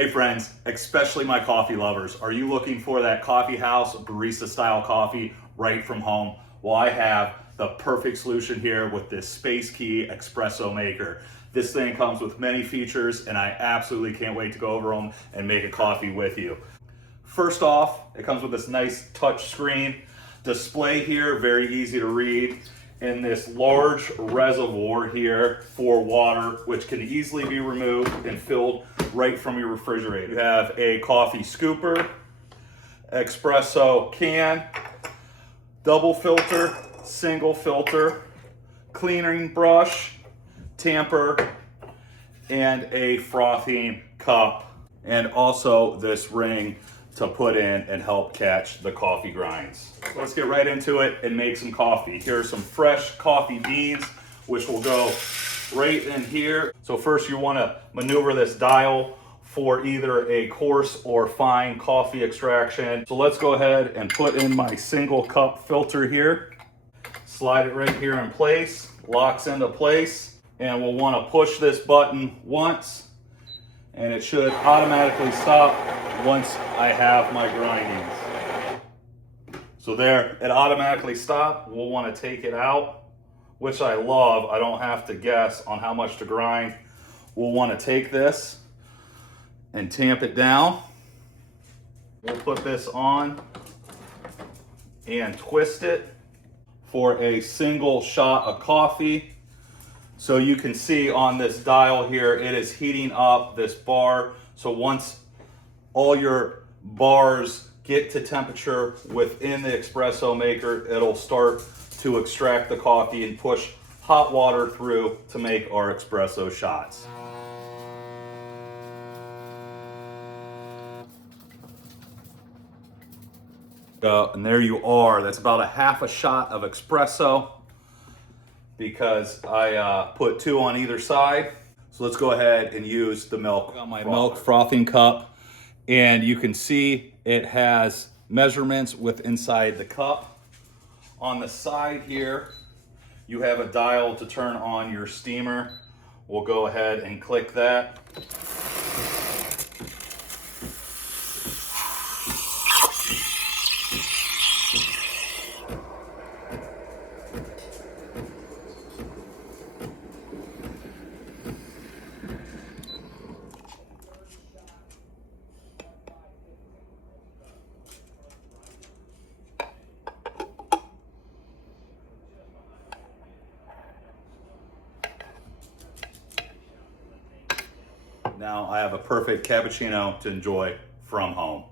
Hey friends, especially my coffee lovers, are you looking for that coffee house barista style coffee right from home? Well, I have the perfect solution here with this Spacekey Espresso maker. This thing comes with many features and I absolutely can't wait to go over them and make a coffee with you. First off, it comes with this nice touch screen display here, very easy to read, and this large reservoir here for water, which can easily be removed and filled right from your refrigerator. You have a coffee scooper, espresso can, double filter, single filter, cleaning brush, tamper, and a frothing cup, and also this ring to put in and help catch the coffee grinds. So let's get right into it and make some coffee. Here are some fresh coffee beans, which will go right in here. So first you want to maneuver this dial for either a coarse or fine coffee extraction. So let's go ahead and put in my single cup filter here. Slide it right here in place, locks into place, and we'll want to push this button once and it should automatically stop once I have my grindings. So there, it automatically stopped. We'll want to take it out, which I love. I don't have to guess on how much to grind. We'll want to take this and tamp it down. We'll put this on and twist it for a single shot of coffee. So you can see on this dial here, it is heating up this bar. So once all your bars get to temperature within the espresso maker, it'll start to extract the coffee and push hot water through to make our espresso shots. And there you are. That's about a half a shot of espresso because I put 2 on either side. So let's go ahead and use the milk. I got my milk frothing cup, and you can see it has measurements with inside the cup. On the side here, you have a dial to turn on your steamer. We'll go ahead and click that. Now I have a perfect cappuccino to enjoy from home.